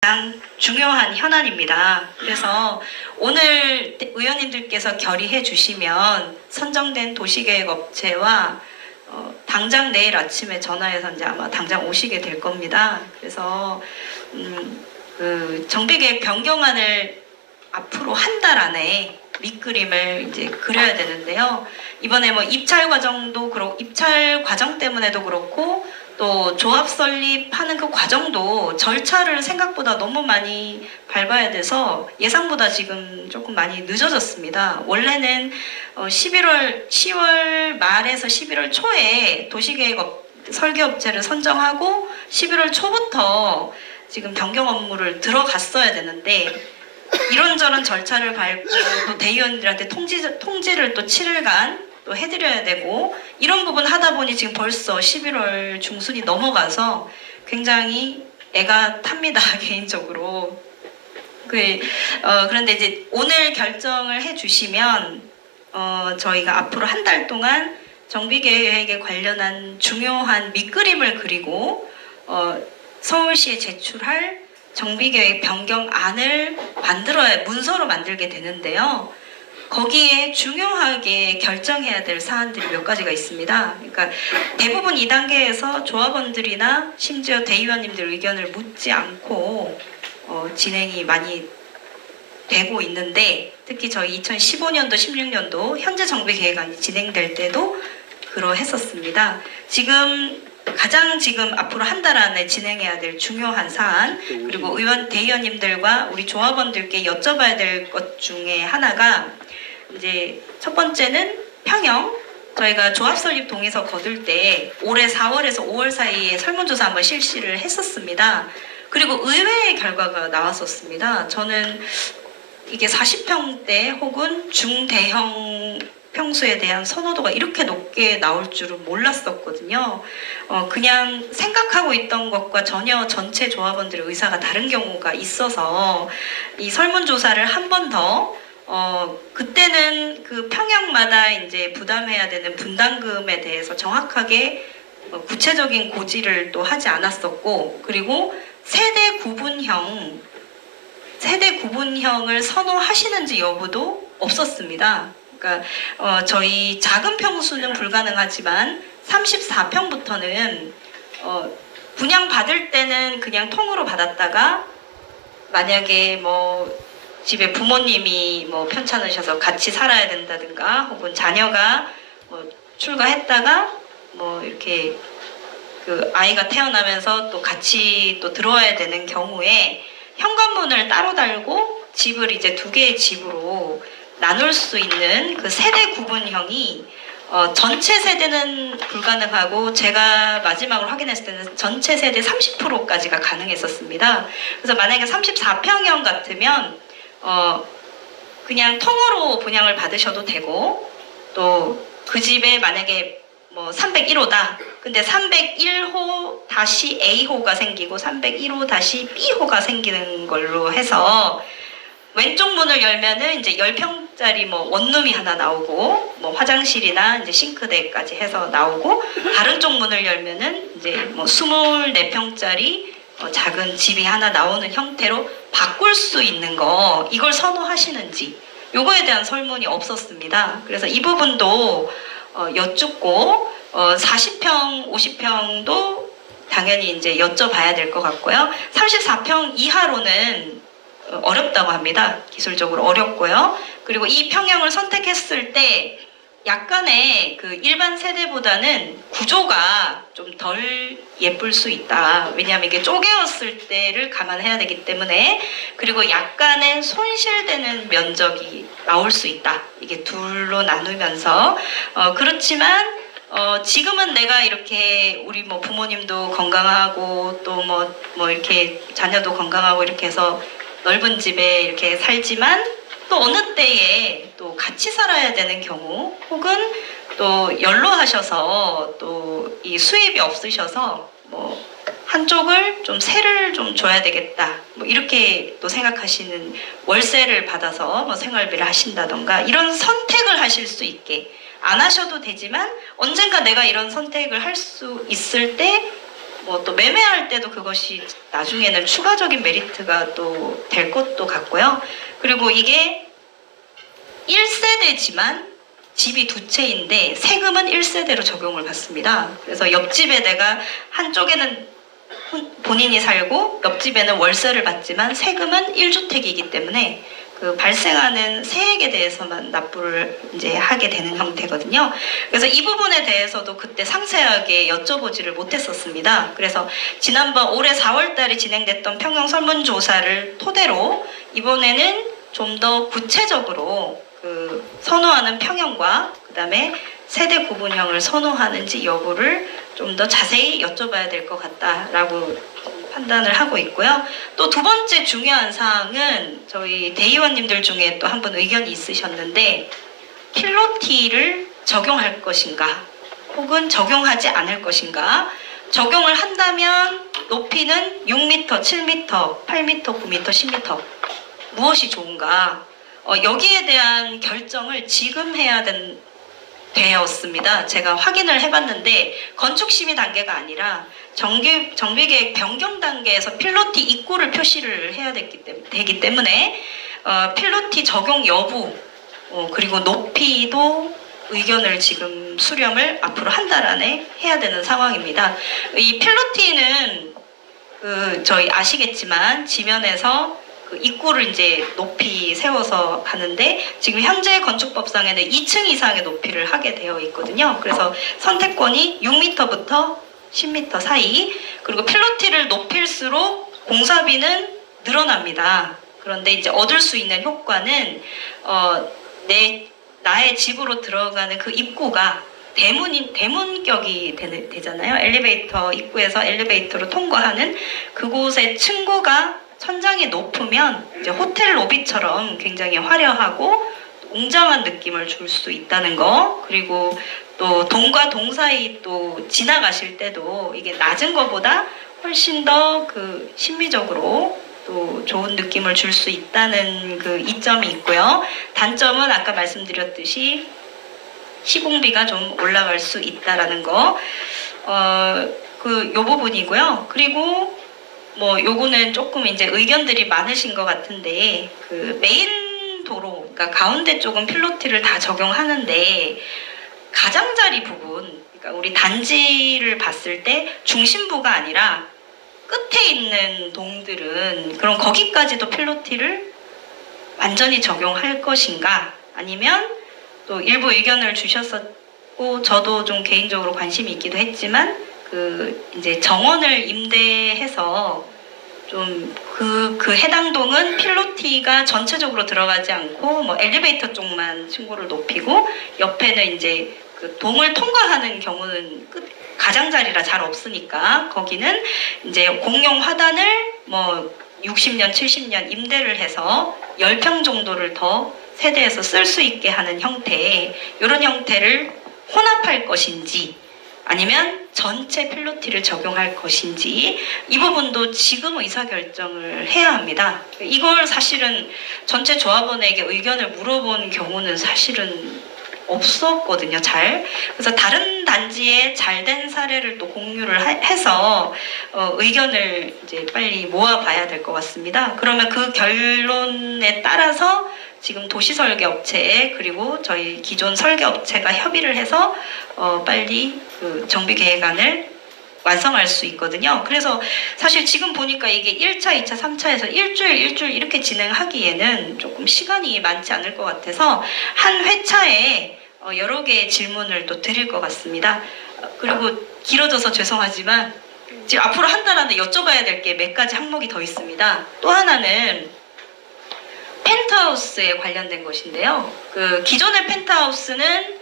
가장 중요한 현안입니다. 그래서 오늘 의원님들께서 결의해 주시면 선정된 도시계획업체와 당장 내일 아침에 전화해서 이제 아마 당장 오시게 될 겁니다. 그래서 그 정비계획 변경안을 앞으로 한 달 안에 밑그림을 이제 그려야 되는데요. 이번에 뭐 입찰 과정도 그렇고 입찰 과정 때문에도 그렇고 또 조합 설립하는 그 과정도 절차를 생각보다 너무 많이 밟아야 돼서 예상보다 지금 조금 많이 늦어졌습니다. 원래는 10월 말에서 11월 초에 도시계획 설계업체를 선정하고 11월 초부터 지금 변경 업무를 들어갔어야 되는데 이런저런 절차를 밟고 또 대의원들한테 통지를 또 7일간 또 해드려야 되고 이런 부분 하다 보니 지금 벌써 11월 중순이 넘어가서 굉장히 애가 탑니다. 개인적으로. 그런데 이제 오늘 결정을 해주시면 저희가 앞으로 한 달 동안 정비계획에 관련한 중요한 밑그림을 그리고 서울시에 제출할 정비계획 변경안을 문서로 만들게 되는데요. 거기에 중요하게 결정해야 될 사안들이 몇 가지가 있습니다. 그러니까 대부분 2단계에서 조합원들이나 심지어 대의원님들 의견을 묻지 않고 진행이 많이 되고 있는데 특히 저희 2015년도, 16년도 현재 정비계획안이 진행될 때도 그러했었습니다. 가장 지금 앞으로 한 달 안에 진행해야 될 중요한 사안 그리고 대의원님들과 우리 조합원들께 여쭤봐야 될 것 중에 하나가 이제 첫 번째는 평형. 저희가 조합 설립 동의서 거둘 때 올해 4월에서 5월 사이에 설문조사 한번 실시를 했었습니다. 그리고 의외의 결과가 나왔었습니다. 저는 이게 40평대 혹은 중대형 평수에 대한 선호도가 이렇게 높게 나올 줄은 몰랐었거든요. 그냥 생각하고 있던 것과 전혀 전체 조합원들의 의사가 다른 경우가 있어서 이 설문조사를 한 번 더 그때는 그 평형마다 이제 부담해야 되는 분담금에 대해서 정확하게 구체적인 고지를 또 하지 않았었고 그리고 세대 구분형을 선호하시는지 여부도 없었습니다. 그러니까 저희 작은 평수는 불가능하지만 34평부터는 분양 받을 때는 그냥 통으로 받았다가 만약에 뭐 집에 부모님이 뭐 편찮으셔서 같이 살아야 된다든가 혹은 자녀가 뭐 출가했다가 뭐 이렇게 그 아이가 태어나면서 또 같이 또 들어와야 되는 경우에 현관문을 따로 달고 집을 이제 두 개의 집으로 나눌 수 있는 그 세대 구분형이 전체 세대는 불가능하고 제가 마지막으로 확인했을 때는 전체 세대 30%까지가 가능했었습니다. 그래서 만약에 34평형 같으면 그냥 통으로 분양을 받으셔도 되고 또 그 집에 만약에 뭐 301호다. 근데 301호 다시 A호가 생기고 301호 다시 B호가 생기는 걸로 해서 왼쪽 문을 열면은 이제 10평짜리 뭐 원룸이 하나 나오고 뭐 화장실이나 이제 싱크대까지 해서 나오고 다른 쪽 문을 열면은 이제 뭐 24평짜리 작은 집이 하나 나오는 형태로 바꿀 수 있는 거 이걸 선호하시는지 요거에 대한 설문이 없었습니다. 그래서 이 부분도 여쭙고 40평, 50평도 당연히 이제 여쭤봐야 될 것 같고요. 34평 이하로는 어렵다고 합니다. 기술적으로 어렵고요. 그리고 이 평형을 선택했을 때 약간의 그 일반 세대보다는 구조가 좀 덜 예쁠 수 있다. 왜냐하면 이게 쪼개었을 때를 감안해야 되기 때문에 그리고 약간의 손실되는 면적이 나올 수 있다. 이게 둘로 나누면서 그렇지만 지금은 내가 이렇게 우리 뭐 부모님도 건강하고 또 뭐 이렇게 자녀도 건강하고 이렇게 해서 넓은 집에 이렇게 살지만 또 어느 때에 또 같이 살아야 되는 경우 혹은 또 연로하셔서 또 이 수입이 없으셔서 뭐 한쪽을 좀 세를 좀 줘야 되겠다 뭐 이렇게 또 생각하시는 월세를 받아서 뭐 생활비를 하신다던가 이런 선택을 하실 수 있게 안 하셔도 되지만 언젠가 내가 이런 선택을 할 수 있을 때 뭐 또 매매할 때도 그것이 나중에는 추가적인 메리트가 또 될 것도 같고요. 그리고 이게 1세대지만 집이 두 채인데 세금은 1세대로 적용을 받습니다. 그래서 옆집에 내가 한쪽에는 본인이 살고 옆집에는 월세를 받지만 세금은 1주택이기 때문에 그 발생하는 세액에 대해서만 납부를 이제 하게 되는 형태거든요. 그래서 이 부분에 대해서도 그때 상세하게 여쭤보지를 못했었습니다. 그래서 지난번 올해 4월달에 진행됐던 평형 설문조사를 토대로 이번에는 좀 더 구체적으로 그 선호하는 평형과 그다음에 세대 구분형을 선호하는지 여부를 좀 더 자세히 여쭤봐야 될 것 같다라고 판단을 하고 있고요. 또 두 번째 중요한 사항은 저희 대의원님들 중에 또 한 분 의견이 있으셨는데 필로티를 적용할 것인가 혹은 적용하지 않을 것인가. 적용을 한다면 높이는 6m, 7m, 8m, 9m, 10m 무엇이 좋은가. 여기에 대한 결정을 지금 해야 되었습니다. 제가 확인을 해봤는데 건축 심의 단계가 아니라 정비계획 변경 단계에서 필로티 입구를 표시를 해야 되기 때문에 필로티 적용 여부 그리고 높이도 의견을 지금 수렴을 앞으로 한 달 안에 해야 되는 상황입니다. 이 필로티는 저희 아시겠지만 지면에서 그 입구를 이제 높이 세워서 가는데 지금 현재 건축법상에는 2층 이상의 높이를 하게 되어 있거든요. 그래서 선택권이 6m부터 10m 사이. 그리고 필로티를 높일수록 공사비는 늘어납니다. 그런데 이제 얻을 수 있는 효과는 나의 집으로 들어가는 그 입구가 대문격이 되잖아요. 엘리베이터 입구에서 엘리베이터로 통과하는 그곳의 층고가 천장이 높으면 이제 호텔 로비처럼 굉장히 화려하고 웅장한 느낌을 줄 수 있다는 거. 그리고 또 동과 동 사이 또 지나가실 때도 이게 낮은 것보다 훨씬 더 그 심미적으로 또 좋은 느낌을 줄 수 있다는 그 이점이 있고요. 단점은 아까 말씀드렸듯이 시공비가 좀 올라갈 수 있다라는 거. 요 부분이고요. 그리고 뭐 요거는 조금 이제 의견들이 많으신 것 같은데 그 메인 도로, 그러니까 가운데 쪽은 필로티를 다 적용하는데 가장자리 부분, 그러니까 우리 단지를 봤을 때 중심부가 아니라 끝에 있는 동들은 그럼 거기까지도 필로티를 완전히 적용할 것인가? 아니면 또 일부 의견을 주셨었고 저도 좀 개인적으로 관심이 있기도 했지만 그 이제 정원을 임대해서 좀 그 해당 동은 필로티가 전체적으로 들어가지 않고 뭐 엘리베이터 쪽만 층고를 높이고 옆에는 이제 그 동을 통과하는 경우는 가장자리라 잘 없으니까 거기는 이제 공용 화단을 뭐 60년, 70년 임대를 해서 10평 정도를 더 세대에서 쓸 수 있게 하는 형태, 이런 형태를 혼합할 것인지 아니면 전체 필로티를 적용할 것인지 이 부분도 지금 의사결정을 해야 합니다. 이걸 사실은 전체 조합원에게 의견을 물어본 경우는 사실은 없었거든요, 잘. 그래서 다른 단지에 잘된 사례를 또 공유를 해서 의견을 이제 빨리 모아봐야 될 것 같습니다. 그러면 그 결론에 따라서 지금 도시설계업체 그리고 저희 기존 설계업체가 협의를 해서 빨리 그 정비계획안을 완성할 수 있거든요. 그래서 사실 지금 보니까 이게 1차, 2차, 3차에서 일주일 이렇게 진행하기에는 조금 시간이 많지 않을 것 같아서 한 회차에 여러 개의 질문을 또 드릴 것 같습니다. 그리고 길어져서 죄송하지만 지금 앞으로 한 달 안에 여쭤봐야 될 게 몇 가지 항목이 더 있습니다. 또 하나는 펜트하우스에 관련된 것인데요. 그 기존의 펜트하우스는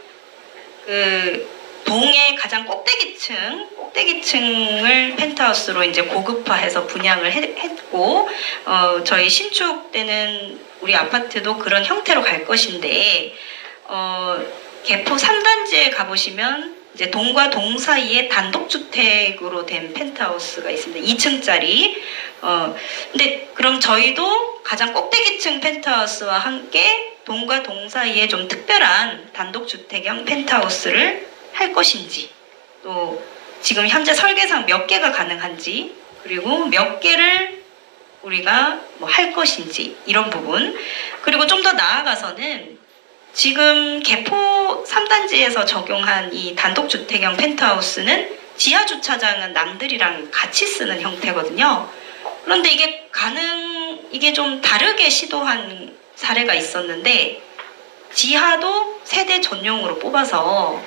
그 동의 가장 꼭대기층을 펜트하우스로 이제 고급화해서 분양을 했고, 저희 신축 때는 우리 아파트도 그런 형태로 갈 것인데, 개포 3단지에 가보시면 이제 동과 동 사이에 단독주택으로 된 펜트하우스가 있습니다. 2층짜리. 근데 그럼 저희도 가장 꼭대기층 펜트하우스와 함께 동과 동 사이에 좀 특별한 단독주택형 펜트하우스를 할 것인지, 또 지금 현재 설계상 몇 개가 가능한지, 그리고 몇 개를 우리가 뭐 할 것인지, 이런 부분. 그리고 좀 더 나아가서는 지금 개포 3단지에서 적용한 이 단독주택형 펜트하우스는 지하 주차장은 남들이랑 같이 쓰는 형태거든요. 그런데 이게 좀 다르게 시도한 사례가 있었는데, 지하도 세대 전용으로 뽑아서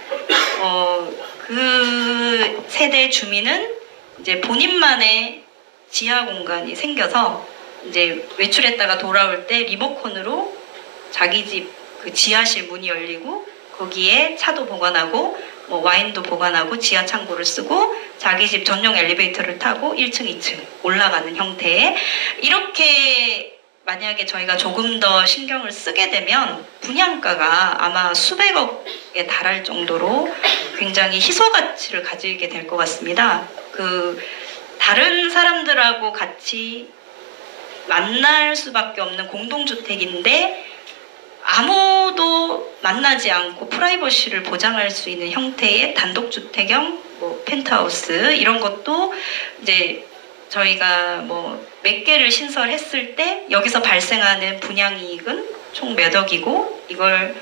그 세대 주민은 이제 본인만의 지하 공간이 생겨서 이제 외출했다가 돌아올 때 리모컨으로 자기 집 그 지하실 문이 열리고 거기에 차도 보관하고 뭐 와인도 보관하고 지하 창고를 쓰고 자기 집 전용 엘리베이터를 타고 1층, 2층 올라가는 형태의, 이렇게 만약에 저희가 조금 더 신경을 쓰게 되면 분양가가 아마 수백억에 달할 정도로 굉장히 희소 가치를 가지게 될 것 같습니다. 그 다른 사람들하고 같이 만날 수밖에 없는 공동주택인데 아무도 만나지 않고 프라이버시를 보장할 수 있는 형태의 단독주택형 뭐 펜트하우스, 이런 것도 이제 저희가 뭐 몇 개를 신설했을 때 여기서 발생하는 분양이익은 총 몇 억이고, 이걸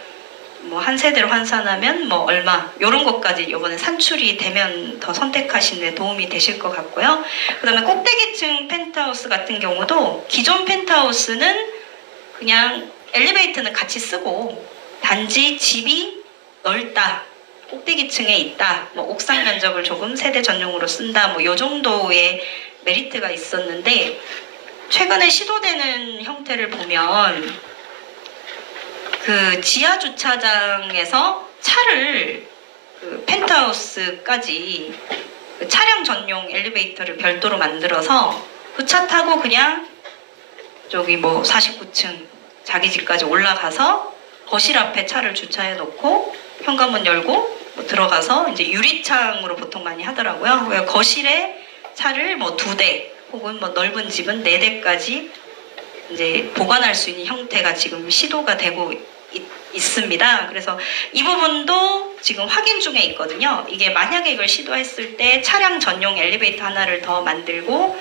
뭐 한 세대로 환산하면 뭐 얼마, 이런 것까지 이번에 산출이 되면 더 선택하시는 데 도움이 되실 것 같고요. 그 다음에 꼭대기층 펜트하우스 같은 경우도 기존 펜트하우스는 그냥 엘리베이터는 같이 쓰고 단지 집이 넓다, 꼭대기층에 있다, 뭐 옥상 면적을 조금 세대 전용으로 쓴다, 뭐 요 정도의 메리트가 있었는데, 최근에 시도되는 형태를 보면 그 지하 주차장에서 차를 그 펜트하우스까지 그 차량 전용 엘리베이터를 별도로 만들어서 그 차 타고 그냥 저기 뭐 49층 자기 집까지 올라가서 거실 앞에 차를 주차해 놓고 현관문 열고 뭐 들어가서 이제 유리창으로 보통 많이 하더라고요. 거실에 차를 뭐 2대 혹은 뭐 넓은 집은 4대까지 이제 보관할 수 있는 형태가 지금 시도가 되고 있습니다. 그래서 이 부분도 지금 확인 중에 있거든요. 이게 만약에 이걸 시도했을 때 차량 전용 엘리베이터 하나를 더 만들고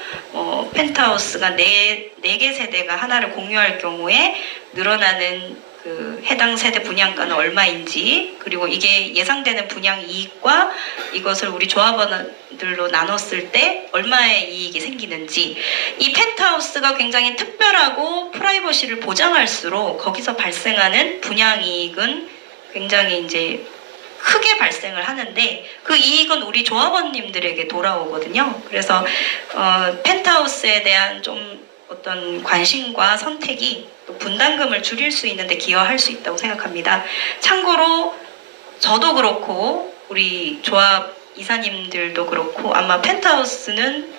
펜트하우스가 4개 세대가 하나를 공유할 경우에 늘어나는 그 해당 세대 분양가는 얼마인지, 그리고 이게 예상되는 분양 이익과 이것을 우리 조합원들로 나눴을 때 얼마의 이익이 생기는지, 이 펜트하우스가 굉장히 특별하고 프라이버시를 보장할수록 거기서 발생하는 분양 이익은 굉장히 이제 크게 발생을 하는데, 그 이익은 우리 조합원님들에게 돌아오거든요. 그래서 펜트하우스에 대한 좀 어떤 관심과 선택이 또 분담금을 줄일 수 있는데 기여할 수 있다고 생각합니다. 참고로 저도 그렇고 우리 조합 이사님들도 그렇고 아마 펜트하우스는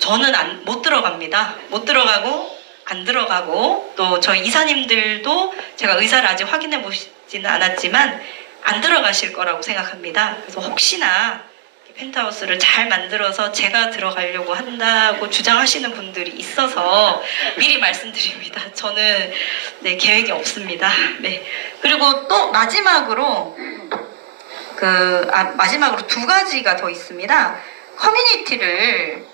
저는 못 들어갑니다. 못 들어가고 안 들어가고, 또 저희 이사님들도 제가 의사를 아직 확인해 보지는 않았지만 안 들어가실 거라고 생각합니다. 그래서 혹시나 펜트하우스를 잘 만들어서 제가 들어가려고 한다고 주장하시는 분들이 있어서 미리 말씀드립니다. 저는 계획이 없습니다. 네. 그리고 또 마지막으로 마지막으로 2가지가 더 있습니다. 커뮤니티를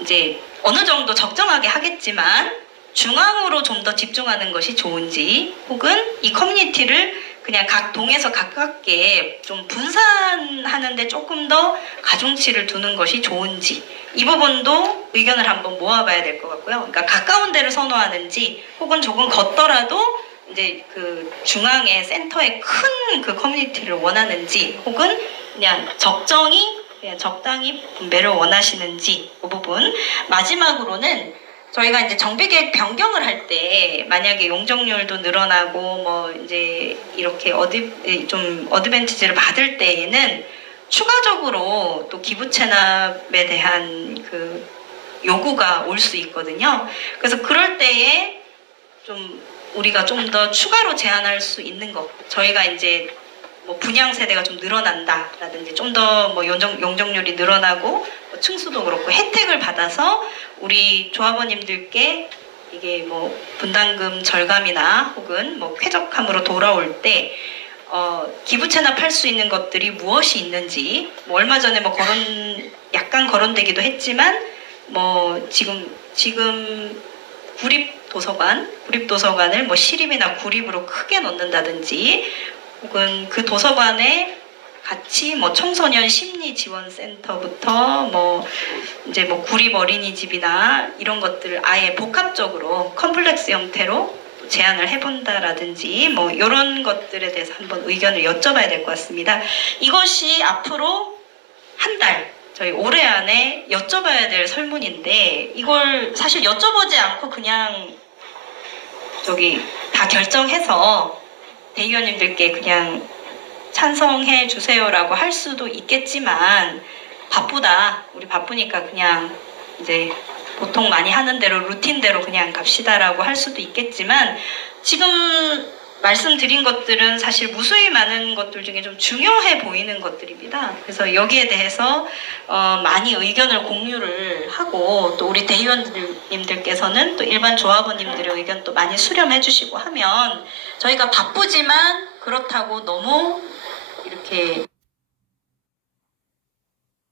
이제 어느 정도 적정하게 하겠지만 중앙으로 좀 더 집중하는 것이 좋은지, 혹은 이 커뮤니티를 그냥 각 동에서 가깝게 좀 분산하는데 조금 더 가중치를 두는 것이 좋은지, 이 부분도 의견을 한번 모아봐야 될 것 같고요. 그러니까 가까운 데를 선호하는지, 혹은 조금 걷더라도 이제 그 중앙에 센터에 큰 그 커뮤니티를 원하는지, 혹은 그냥 적당히 분배를 원하시는지, 그 부분. 마지막으로는 저희가 이제 정비계획 변경을 할 때 만약에 용적률도 늘어나고 뭐 이제 이렇게 좀 어드밴티지를 받을 때에는 추가적으로 또 기부 체납에 대한 그 요구가 올 수 있거든요. 그래서 그럴 때에 좀 우리가 좀 더 추가로 제한할 수 있는 것, 저희가 이제 뭐 분양 세대가 좀 늘어난다라든지 좀 더 뭐 용적률이 늘어나고 뭐 층수도 그렇고 혜택을 받아서 우리 조합원님들께 이게 뭐 분담금 절감이나 혹은 뭐 쾌적함으로 돌아올 때 기부 체납할 수 있는 것들이 무엇이 있는지, 뭐 얼마 전에 뭐 약간 거론되기도 했지만, 뭐 지금 구립도서관을 뭐 시립이나 구립으로 크게 넣는다든지, 혹은 그 도서관에 같이 뭐 청소년 심리 지원센터부터 뭐 이제 뭐 구립 어린이집이나 이런 것들을 아예 복합적으로 컴플렉스 형태로 제안을 해본다라든지 뭐 이런 것들에 대해서 한번 의견을 여쭤봐야 될 것 같습니다. 이것이 앞으로 한 달, 저희 올해 안에 여쭤봐야 될 설문인데, 이걸 사실 여쭤보지 않고 그냥 저기 다 결정해서 대의원님들께 그냥 찬성해 주세요라고 할 수도 있겠지만, 우리 바쁘니까 그냥 이제 보통 많이 하는 대로 루틴대로 그냥 갑시다라고 할 수도 있겠지만, 지금 말씀드린 것들은 사실 무수히 많은 것들 중에 좀 중요해 보이는 것들입니다. 그래서 여기에 대해서 많이 의견을 공유를 하고, 또 우리 대의원님들께서는 또 일반 조합원님들의 의견 또 많이 수렴해 주시고 하면, 저희가 바쁘지만 그렇다고 너무 이렇게